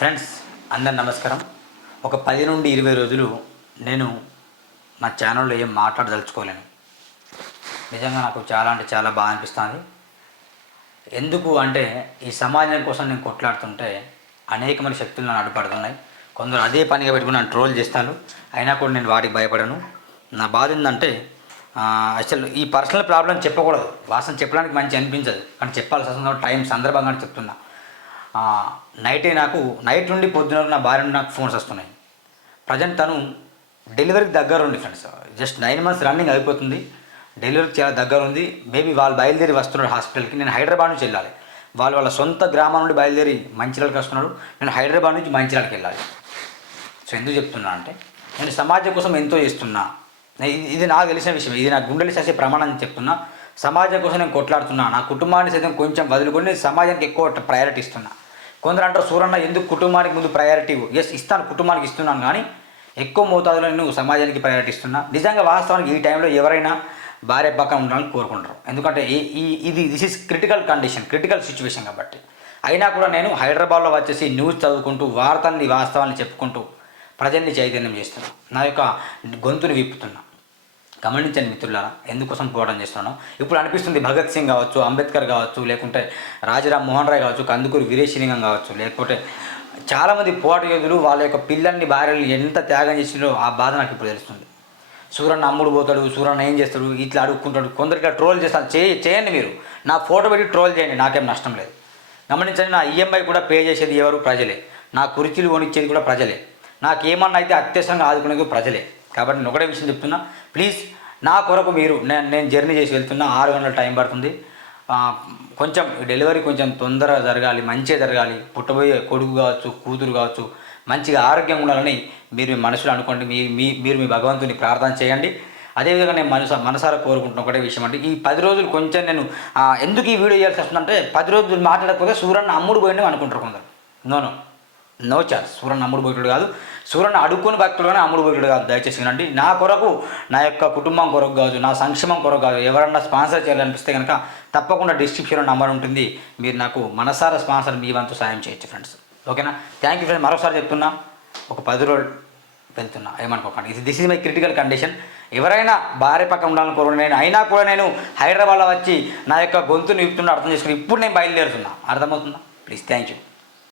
Friends అందరు నమస్కారం. ఒక పది నుండి ఇరవై రోజులు నేను నా ఛానల్లో ఏం మాట్లాడదలుచుకోలేను. నిజంగా నాకు చాలా అంటే చాలా బాగా అనిపిస్తుంది. ఎందుకు అంటే ఈ సమాజం కోసం నేను కొట్లాడుతుంటే అనేకమైన శక్తులు నన్ను అడ్డుపడుతున్నాయి కొందరు అదే పనిగా పెట్టుకుని నన్ను ట్రోల్ చేస్తాను అయినా కూడా నేను వాటికి భయపడను. నా బాధ ఏంటంటే అసలు ఈ పర్సనల్ ప్రాబ్లం చెప్పకూడదు. వాసన చెప్పడానికి మంచి అనిపించదు. కానీ చెప్పాల్సి వస్తుంది టైం సందర్భంగా చెప్తున్నా. నైటే నాకు నైట్ నుండి పొద్దున నా భార్య నుండి నాకు ఫోన్స్ వస్తున్నాయి. ప్రజెంట్ తను డెలివరీకి దగ్గర ఉంది friends just nine months running అయిపోతుంది. డెలివరీకి చాలా దగ్గర ఉంది. మేబీ వాళ్ళు బయలుదేరి వస్తున్నారు హాస్పిటల్కి నేను హైదరాబాద్ నుంచి వెళ్ళాలి. వాళ్ళు వాళ్ళ సొంత గ్రామం నుండి బయలుదేరి మంచిర్యాలకి వస్తున్నాడు నేను హైదరాబాద్ నుంచి మంచిర్యాలకి వెళ్ళాలి. సో ఎందుకు చెప్తున్నా అంటే నేను సమాజం కోసం ఎంతో చేస్తున్నా. ఇది- నాకు తెలిసిన విషయం. ఇది నా గుండెలు చేసే ప్రమాణం అని చెప్తున్నా. సమాజం కోసం నేను కొట్లాడుతున్నా. నా కుటుంబాన్ని సైతం కొంచెం వదులుకొని సమాజానికి ఎక్కువ ప్రయారిటీ ఇస్తున్నా. కొందరు అంటారు సూరన్న ఎందుకు కుటుంబానికి ముందు ప్రయారిటీ ఎస్ ఇస్తాను కుటుంబానికి ఇస్తున్నాను కానీ ఎక్కువ మోతాదులో నేను సమాజానికి ప్రయారిటీ ఇస్తున్నా. నిజంగా వాస్తవానికి ఈ టైంలో ఎవరైనా భార్య పక్కన ఉండాలని కోరుకుంటారు. ఎందుకంటే ఈ ఈ ఇది this is critical condition critical situation కాబట్టి. అయినా కూడా నేను హైదరాబాద్లో వచ్చేసి న్యూస్ చదువుకుంటూ వార్తల్ని వాస్తవాన్ని చెప్పుకుంటూ ప్రజల్ని చైతన్యం చేస్తున్నా. నా యొక్క గొంతుని విప్పుతున్నా. గమనించండి మిత్రులారా ఎందుకోసం పోవడం చేస్తున్నాం ఇప్పుడు అనిపిస్తుంది భగత్ సింగ్ కావచ్చు అంబేద్కర్ కావచ్చు లేకుంటే రాజరామ్ మోహన్ రాయ్ కావచ్చు కందుకూరు వీరేశలింగం కావచ్చు లేకపోతే చాలామంది పోరాట యోధులు వాళ్ళ యొక్క పిల్లల్ని భార్యలు ఎంత త్యాగం చేసినో ఆ బాధ నాకు ఇప్పుడు తెలుస్తుంది. సూర్యన్న అమ్ముడు పోతాడు సూరన్న ఏం చేస్తాడు ఇట్లా అడుక్కుంటాడు కొందరికి ట్రోల్ చేస్తాను చేయ చేయండి మీరు. నా ఫోటో పెట్టి ట్రోల్ చేయండి నాకేం నష్టం లేదు. గమనించండి నా ఈఎంఐ కూడా పే చేసేది ఎవరు? ప్రజలే. నా కుర్చీలు కొనిచ్చేది కూడా ప్రజలే. నాకు ఏమన్నా అయితే అత్యవసరంగా ఆదుకునేది ప్రజలే. కాబట్టి నేను ఒకటే విషయం చెప్తున్నా ప్లీజ్ నా కొరకు మీరు నేను నేను జర్నీ చేసి వెళ్తున్నా ఆరు గంటల టైం పడుతుంది. కొంచెం డెలివరీ కొంచెం తొందరగా జరగాలి మంచిగా జరగాలి. పుట్టబోయే కొడుకు కావచ్చు కూతురు కావచ్చు మంచిగా ఆరోగ్యంగా ఉండాలని మీరు మీ మనసులో అనుకోండి మీ మీ మీరు మీ భగవంతుని ప్రార్థన చేయండి. అదేవిధంగా నేను మనస మనసారా కోరుకుంటున్న ఒకటే విషయం అంటే ఈ పది రోజులు కొంచెం నేను ఎందుకు ఈ వీడియో చేయాల్సి వస్తుందంటే పది రోజులు మాట్లాడకపోతే సూర్యన్న అమ్ముడు పోయిండు అనుకుంటారు కొందరు. నోను నో ఛాన్స్. సూర్యన్న అమ్ముడు భక్తుడు కాదు. సూర్యన్న అడుక్కుని భక్తుడుగానే అమ్ముడు భక్తుడు కాదు. దయచేసి వినండి. నా కొరకు నా యొక్క కుటుంబం కొరకు కాదు నా సంక్షేమం కొరకు కాదు ఎవరన్నా స్పాన్సర్ చేయాలనిపిస్తే కనుక తప్పకుండా డిస్క్రిప్షన్లో నంబర్ ఉంటుంది. మీరు నాకు మనసారా స్పాన్సర్ మీ వంతు సాయం చేయొచ్చు ఫ్రెండ్స్. ఓకేనా? Thank you friends. మరోసారి చెప్తున్నా. ఒక పది రోజులు వెళ్తున్నా. ఏమనుకోకండి. ఇది this is my critical condition ఎవరైనా భార్య పక్కన ఉండాలని కోరుకుని నేను అయినా కూడా నేను హైదరాబాద్లో వచ్చి నా యొక్క గొంతుని ఇప్పుతున్నా అర్థం చేసుకుని ఇప్పుడు నేను బయలుదేరుతున్నా. అర్థమవుతుందా? Please thank you